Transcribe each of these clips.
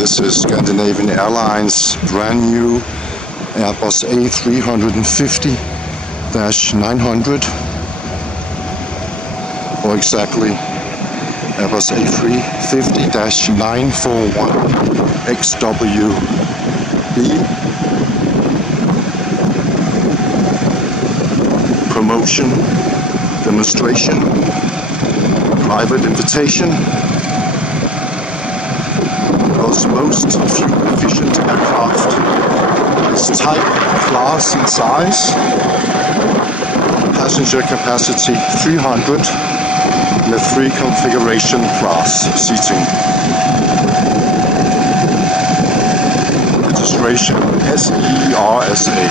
This is Scandinavian Airlines brand new Airbus A350-900, or exactly Airbus A350-941XWB. Promotion, demonstration, private invitation. World's most fuel-efficient aircraft. Its type, class and size. Passenger capacity 300 in a 3 configuration class seating. Registration SE-RSA.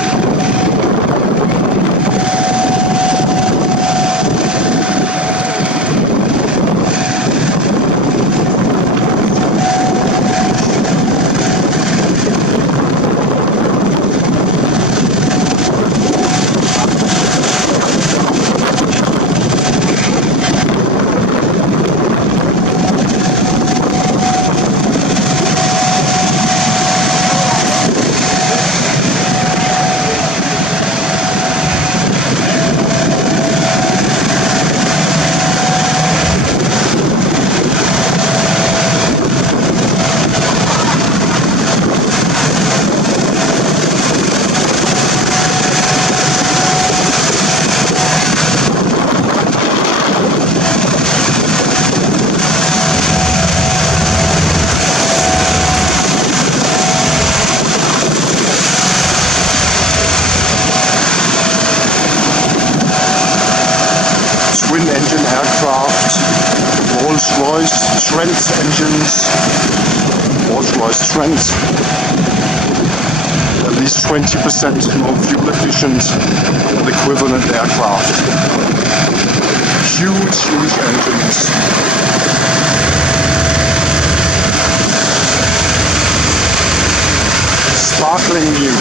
Twin-engine aircraft, Rolls-Royce Trent engines, Rolls-Royce Trent, at least 20% more fuel efficient than equivalent aircraft. Huge engines. Sparkling new.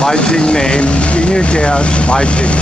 Viking name, Ingegered Viking.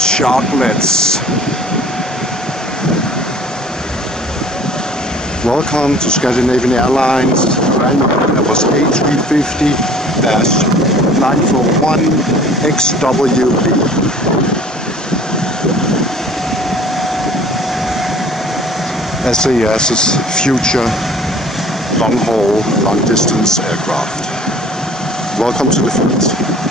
sharklets. Welcome to Scandinavian Airlines brand new Airbus A350-941XWB. SAS's future long-haul, long-distance aircraft. Welcome to the fleet.